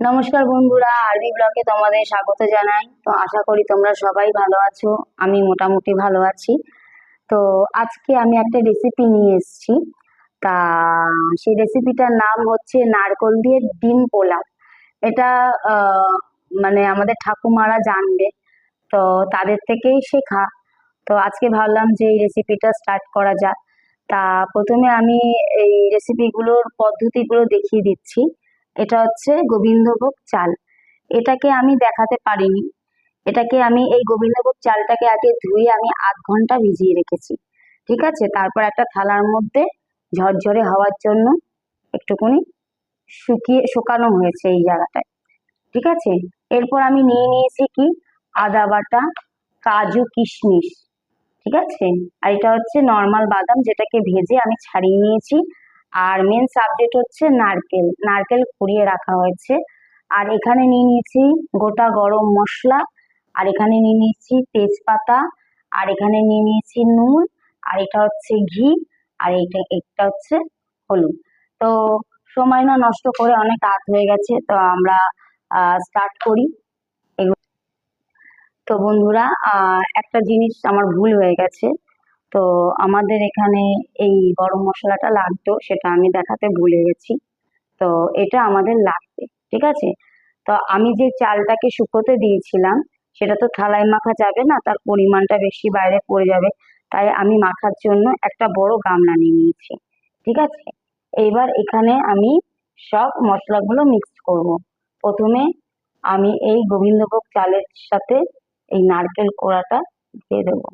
নমস্কার বন্ধুরা, আরবি ব্লগে তোমাদের স্বাগত জানাই। তো আশা করি তোমরা সবাই ভালো আছো। আমি মোটামুটি ভালো আছি। তো আজকে আমি একটা রেসিপি নিয়ে এসেছি। তা সেই রেসিপিটার নাম হচ্ছে নারকোল দিয়ে ডিম পোলাও। এটা মানে আমাদের ঠাকুমারা জানবে, তো তাদের থেকেই শেখা। তো আজকে ভাবলাম যে এই রেসিপিটা স্টার্ট করা যাক। তা প্রথমে আমি এই রেসিপিগুলোর পদ্ধতিগুলো দেখিয়ে দিচ্ছি। এটা হচ্ছে গোবিন্দভোগ চাল। এটাকে আমি দেখাতে পারিনি। এটাকে আমি এই গোবিন্দভোগ চালটাকে আগে ধুয়ে আমি আধ ঘন্টা ভিজিয়ে রেখেছি। ঠিক আছে, তারপর একটা থালার মধ্যে ঝরঝরে হওয়ার জন্য একটুখানি শুকানো হয়েছে এই জায়গাটায়। ঠিক আছে, এরপর আমি নিয়ে নিয়েছি কি, আদা বাটা, কাজু কিশমিশ। ঠিক আছে, আর এটা হচ্ছে নর্মাল বাদাম, যেটাকে ভেজে আমি ছাড়িয়ে নিয়েছি। আর মেন সাবজেক্ট হচ্ছে নারকেল, নারকেল কুড়িয়ে রাখা হয়েছে। আর এখানে নিয়ে নিয়েছি গোটা গরম মশলা, আর এখানে নিয়ে নিয়েছি তেজপাতা, আর এখানে নিয়ে নিয়েছি নুন, আর এটা হচ্ছে ঘি, আর এটা হচ্ছে হলুদ। তো সময় না নষ্ট করে, অনেক রাত হয়ে গেছে, তো আমরা স্টার্ট করি। তো বন্ধুরা, একটা জিনিস আমার ভুল হয়ে গেছে। তো আমাদের এখানে এই গরম মশলাটা লাগতো, সেটা আমি দেখাতে ভুলে গেছি। তো এটা আমাদের লাগবে। ঠিক আছে, তো আমি যে চালটাকে শুকোতে দিয়েছিলাম, সেটা তো থালায় মাখা যাবে না, তার পরিমাণটা বেশি বাইরে পড়ে যাবে। তাই আমি মাখার জন্য একটা বড় গামলা নিয়ে নিয়েছি। ঠিক আছে, এইবার এখানে আমি সব মশলাগুলো মিক্স করব। প্রথমে আমি এই গোবিন্দভোগ চালের সাথে এই নারকেল কোড়াটা দিয়ে দেবো।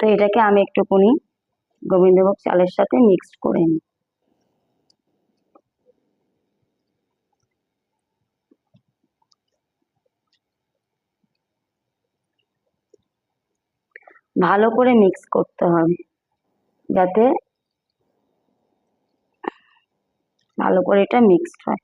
তো এটাকে আমি একটুখানি গোবিন্দভোগ চালের সাথে মিক্সড করে নিই। ভালো করে মিক্স করতে হবে, যাতে ভালো করে এটা মিক্সড হয়।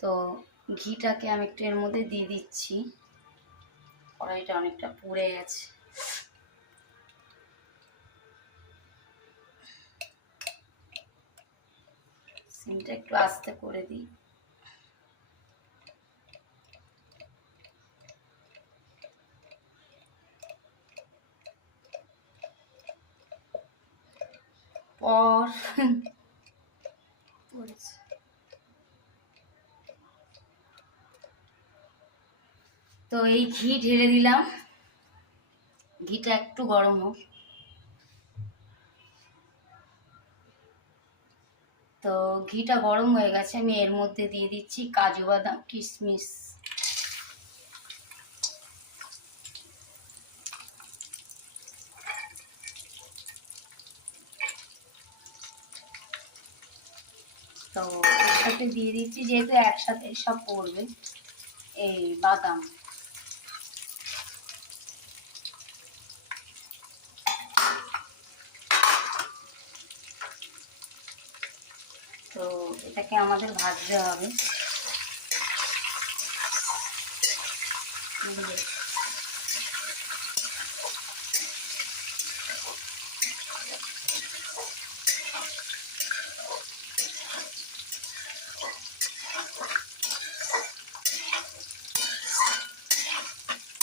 তো ঘিটাকে আমি একটু এর মধ্যে দিয়ে দিচ্ছি। কড়াইটা অনেকটা পুড়ে গেছে। সিমটা একটু আস্তে করে দিই। পর তো এই ঘি ঢেলে দিলাম। ঘিটা একটু গরম হোক। তো ঘিটা গরম হয়ে গেছে, আমি এর মধ্যে দিয়ে দিচ্ছি কাজু বাদাম কিশমিশ। তো এর সাথে দিয়ে দিচ্ছি, যেহেতু একসাথে সব পড়বে, এই বাদাম। তো এটাকে আমাদের ভাজতে হবে।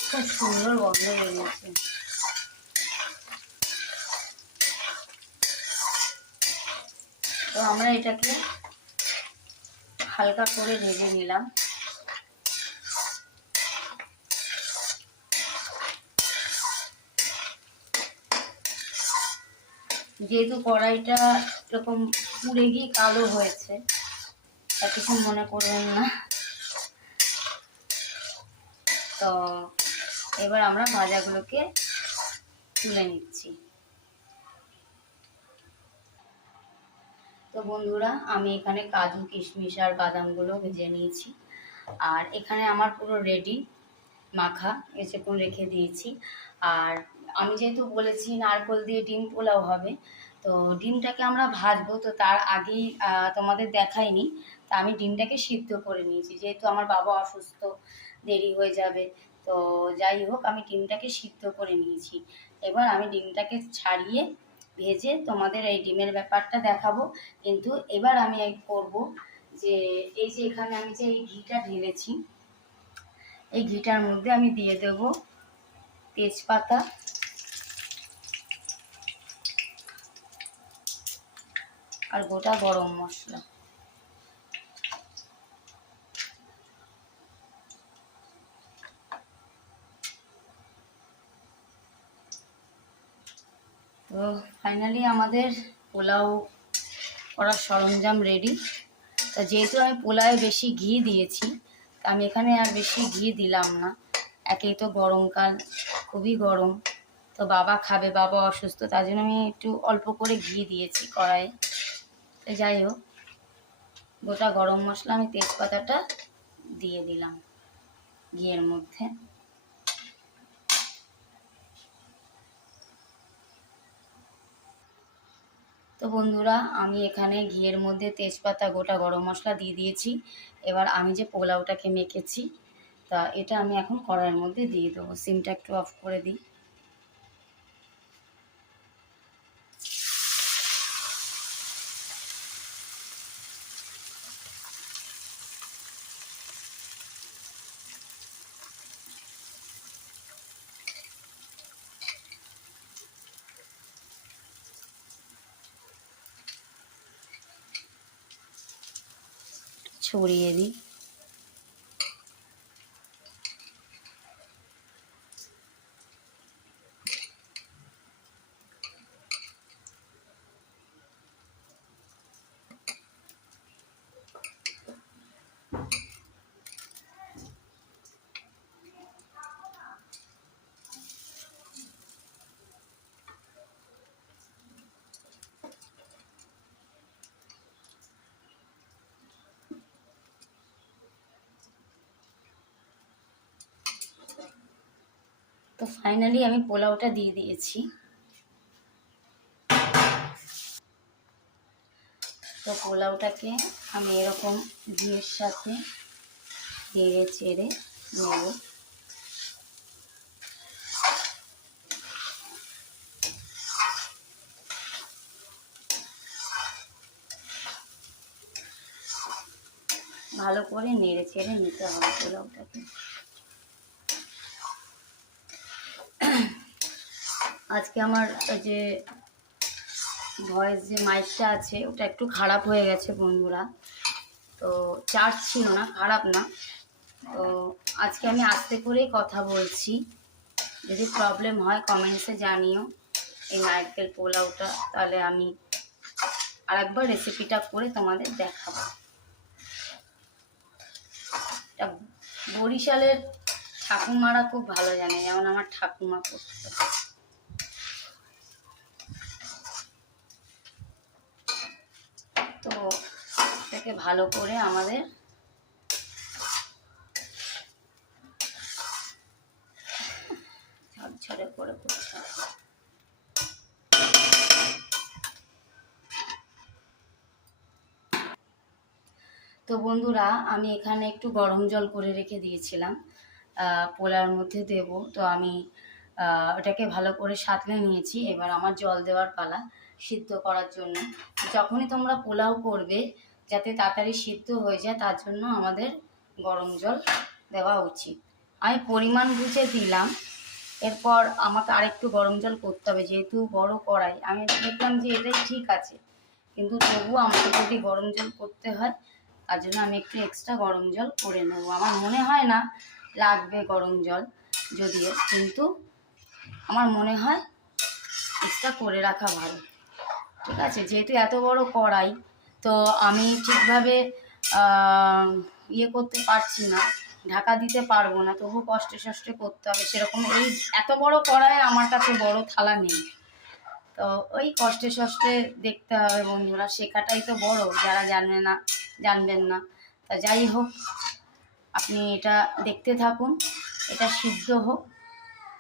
খুব সুন্দর গন্ধ বেরিয়েছে। তো আমরা এটাকে হালকা করে ভেজে নিলাম। যেহেতু কড়াইটা এরকম পুড়ে গিয়ে কালো হয়েছে, তা কিছু মনে করবেন না। তো এবার আমরা ভাজাগুলোকে তুলে নিচ্ছি। তো বন্ধুরা, আমি এখানে কাজু কিশমিশ আর বাদামগুলো ভেজে নিয়েছি। আর এখানে আমার পুরো রেডি মাখা কিছুক্ষণ রেখে দিয়েছি। আর আমি যেহেতু বলেছি নারকেল দিয়ে ডিম পোলাও হবে, তো ডিমটাকে আমরা ভাজবো, তো তার আগেই তোমাদের দেখাইনি। তা আমি ডিমটাকে সিদ্ধ করে নিয়েছি, যেহেতু আমার বাবা অসুস্থ, দেরি হয়ে যাবে। তো যাই হোক, আমি ডিমটাকে সিদ্ধ করে নিয়েছি। এবার আমি ডিমটাকে ছাড়িয়ে ভেজে তোমাদের এই ডিমের ব্যাপারটা দেখাবো। কিন্তু এবার আমি করব যে, এই যে এখানে আমি যে এই ঘিটা ঢেলেছি, এই ঘিটার মধ্যে আমি দিয়ে দেব তেজপাতা আর গোটা গরম মশলা। তো ফাইনালি আমাদের পোলাও করার সরঞ্জাম রেডি। তো যেহেতু আমি পোলাওয়ে বেশি ঘি দিয়েছি, আমি এখানে আর বেশি ঘি দিলাম না। একেই তো গরমকাল, খুবই গরম। তো বাবা খাবে, বাবা অসুস্থ, তার জন্য আমি একটু অল্প করে ঘি দিয়েছি কড়াইয়ে। তো যাই হোক, গোটা গরম মশলা আমি তেজপাতাটা দিয়ে দিলাম ঘিয়ের মধ্যে। তো বন্ধুরা, আমি এখানে ঘিয়ের মধ্যে তেজপাতা গোটা গরম মশলা দিয়ে দিয়েছি। এবার আমি যে পোলাওটাকে মেখেছি, তা এটা আমি এখন কড়াইয়ের মধ্যে দিয়ে দেবো। সিমটা একটু অফ করে দিই। ছড়িয়ে দিই। তো ফাইনালি আমি পোলাওটা দিয়ে দিয়েছি। তো পোলাওটাকে আমি এরকম ঘিয়ের সাথে নেড়ে চেড়ে নেব। ভালো করে নেড়ে চেড়ে নিতে হবে পোলাওটাকে। আজকে আমার যে ভয়েস যে মাইকটা আছে ওটা একটু খারাপ হয়ে গেছে বন্ধুরা, তো চার্জ ছিল না, খারাপ না। তো আজকে আমি আস্তে করেই কথা বলছি, যদি প্রবলেম হয় কমেন্টসে জানিও এই নারকেল পোলাওটা, তাহলে আমি আরেকবার রেসিপিটা করে তোমাদের দেখাবো। এটা বরিশালের ঠাকুমারা খুব ভালো জানে, যেমন আমার ঠাকুমা করতো। তো এটাকে ভালো করে আমাদের ঝরঝরে করে করতে হবে। তো বন্ধুরা, আমি এখানে একটু গরম জল করে রেখে দিয়েছিলাম পোলাওর মধ্যে দেব। তো আমি ওটাকে ভালো করে সাঁতলে নিয়েছি। এবার আমার জল দেওয়ার পালা সিদ্ধ করার জন্য। যখনই তোমরা পোলাও করবে যাতে তাড়াতাড়ি সিদ্ধ হয়ে যায়, তার জন্য আমাদের গরম জল দেওয়া উচিত। আমি পরিমাণ বুঝে দিলাম। এরপর আমাকে আরেকটু গরম জল করতে হবে, যেহেতু বড় কড়াই। আমি দেখলাম যে এটাই ঠিক আছে, কিন্তু তবুও আমাকে যদি গরম জল করতে হয়, তার জন্য আমি একটু এক্সট্রা গরম জল করে নেব। আমার মনে হয় না লাগবে গরম জল যদিও, কিন্তু আমার মনে হয় এক্সট্রা করে রাখা ভালো। ঠিক আছে, যেহেতু এত বড় কড়াই, তো আমি ঠিকভাবে ইয়ে করতে পারছি না, ঢাকা দিতে পারবো না, তবু কষ্টে সষ্টে করতে হবে। সেরকম এই এত বড় কড়াই আমার কাছে বড় থালা নেই, তো ওই কষ্টে সষ্টে দেখতে হবে বন্ধুরা। শেখাটাই তো বড়, যারা জানবেন না। তা যাই হোক, আপনি এটা দেখতে থাকুন, এটা সিদ্ধ হোক।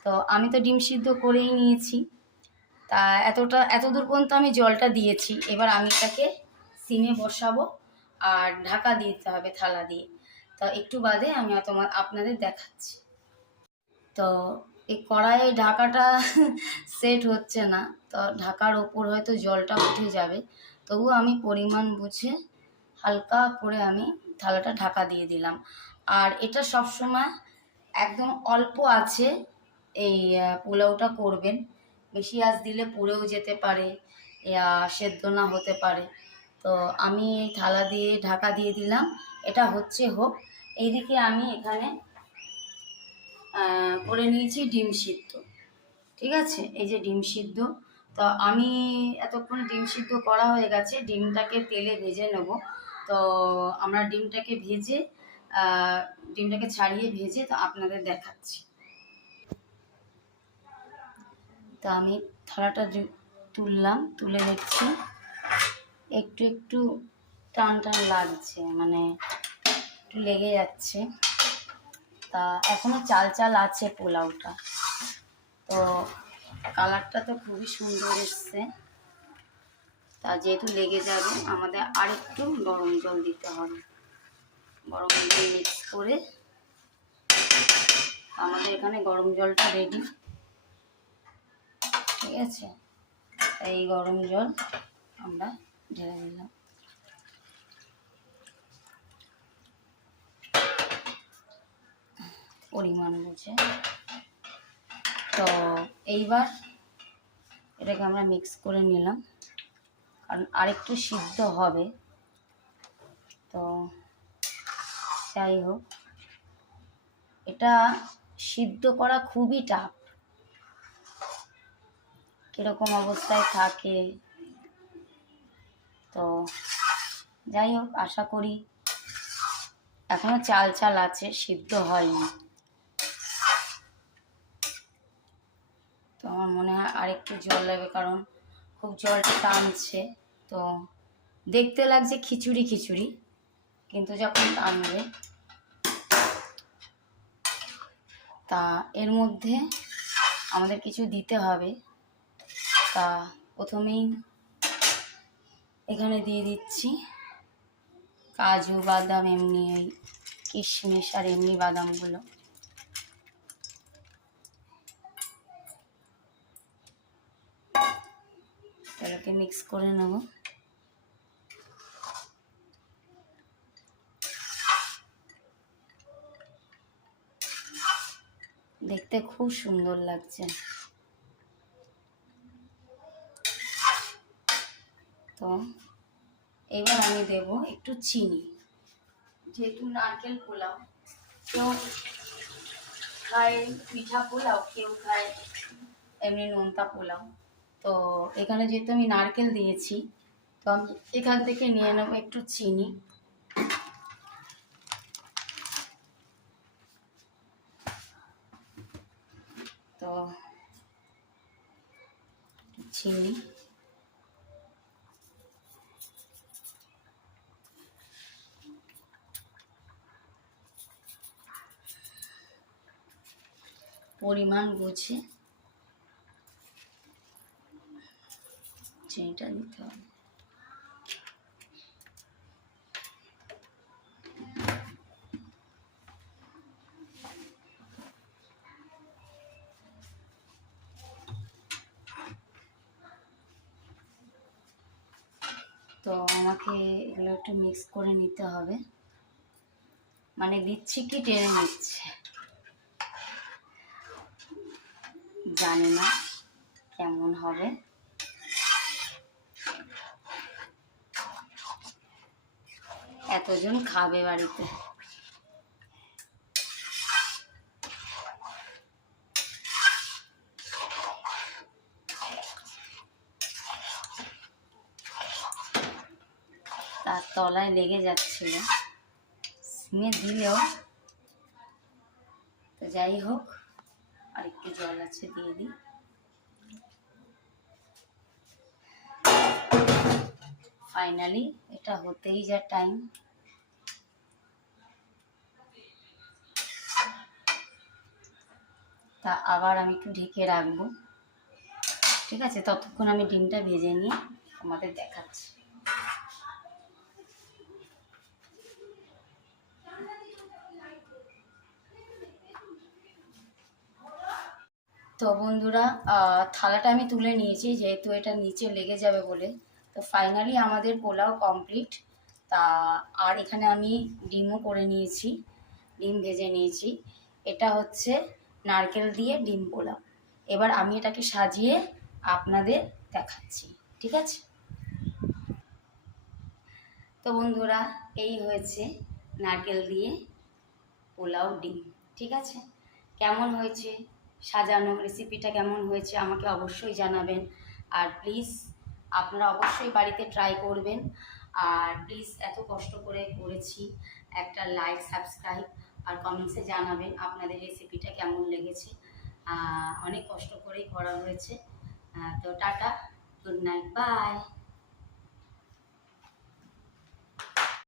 তো আমি তো ডিম সিদ্ধ করেই নিয়েছি, তা এত দূর পর্যন্ত আমি জলটা দিয়েছি। এবার আমি এটাকে সিমে বসাবো আর ঢাকা দিতে হবে থালা দিয়ে। তো একটু বাদে আমি আপনাদের দেখাচ্ছি। তো এই কড়াইয়ে ঢাকাটা সেট হচ্ছে না, তো ঢাকার ওপর হয়তো জলটা উঠে যাবে। তবুও আমি পরিমাণ বুঝে হালকা করে আমি থালাটা ঢাকা দিয়ে দিলাম। আর এটা সবসময় একদম অল্প আছে এই পোলাওটা করবেন। বেশি আঁচ দিলে পুড়েও যেতে পারে, সেদ্ধ না হতে পারে। তো আমি এই থালা দিয়ে ঢাকা দিয়ে দিলাম, এটা হোক। এইদিকে আমি এখানে করে নিয়েছি ডিম সিদ্ধ। ঠিক আছে, এই যে ডিম সিদ্ধ। তো আমি এতক্ষণ ডিম সিদ্ধ করা হয়ে গেছে, ডিমটাকে তেলে ভেজে নেব। তো আমরা ডিমটাকে ছাড়িয়ে ভেজে তো আপনাদের দেখাচ্ছি। তো আমি থালাটা তুলে দেখছি, একটু টান লাগছে, মানে একটু লেগে যাচ্ছে। তা এখনো চাল আছে পোলাওটা। তো কালারটা তো খুবই সুন্দর এসছে। তা যেহেতু লেগে যাবে, আমাদের আরেকটু গরম জল দিতে হবে। গরম জল মিক্স করে আমাদের এখানে গরম জলটা রেডি। ঠিক আছে, এই গরম জল আমরা ঢেলে দিলাম। পরিমাণ বুঝে। তো এইবার এটাকে আমরা মিক্স করে নিলাম, কারণ আরেকটু সিদ্ধ হবে। তো যাই হোক, এটা সিদ্ধ করা খুবই টাফ। কিরকম অবস্থায় থাকে, তো যাই হোক, আশা করি এখনো চাল আছে, সিদ্ধ হয়নি। তো আমার মনে হয় আরেকটু জল লাগবে, কারণ খুব জলটা টানছে। তো দেখতে লাগছে খিচুড়ি, কিন্তু যখন টানবে, তা এর মধ্যে আমাদের কিছু দিতে হবে। তা প্রথমেই এখানে দিয়ে দিচ্ছি কাজু বাদাম, এমনি এই কিশমিশ আর এমনি বাদামগুলো। এটাকে মিক্স করে নেব। দেখতে খুব সুন্দর লাগছে। তো এবার আমি দেব একটু চিনি, যেহেতু নারকেল পোলাও, কেউ খায় পিঠা পোলাও, কেউ খায় এমনি নোনতা পোলাও। তো এখানে যেহেতু আমি নারকেল দিয়েছি, তো আমি এখান থেকে নিয়ে নেব একটু চিনি। তো চিনি, পরিমাণ বুঝে চিনিটা দিতে হবে। তো আমাকে এগুলো একটু মিক্স করে নিতে হবে, মানে দিচ্ছি কি টেনে নিচ্ছে জানি না কেমন হবে। এতজন খাবে বাড়িতে। তার তলায় লেগে যাচ্ছিল, সিমে দিলেও। তো যাই হোক, আর একটু জল আছে, দিয়ে দিই। ফাইনালি এটা হতেই যা টাইম। তা আবার আমি একটু ঢেকে রাখবো, ঠিক আছে? ততক্ষণ আমি ডিমটা ভেজে নিয়ে আমাদের দেখাচ্ছি। তো বন্ধুরা, থালাটা আমি তুলে নিয়েছি, যেহেতু এটা নিচে লেগে যাবে বলে। তো ফাইনালি আমাদের পোলাও কমপ্লিট। তা আর এখানে আমি ডিমও করে নিয়েছি, ডিম ভেজে নিয়েছি। এটা হচ্ছে নারকেল দিয়ে ডিম পোলাও। এবার আমি এটাকে সাজিয়ে আপনাদের দেখাচ্ছি, ঠিক আছে? তো বন্ধুরা, এই হয়েছে নারকেল দিয়ে পোলাও ডিম, ঠিক আছে? কেমন হয়েছে সাজানো, রেসিপিটা কেমন হয়েছে আমাকে অবশ্যই জানাবেন। আর প্লিজ আপনারা অবশ্যই বাড়িতে ট্রাই করবেন। আর প্লিজ, এত কষ্ট করে করেছি, একটা লাইক, সাবস্ক্রাইব আর কমেন্টসে জানাবেন আপনাদের রেসিপিটা কেমন লেগেছে। অনেক কষ্ট করেই করা হয়েছে। তো টাটা, গুড নাইট, বাই।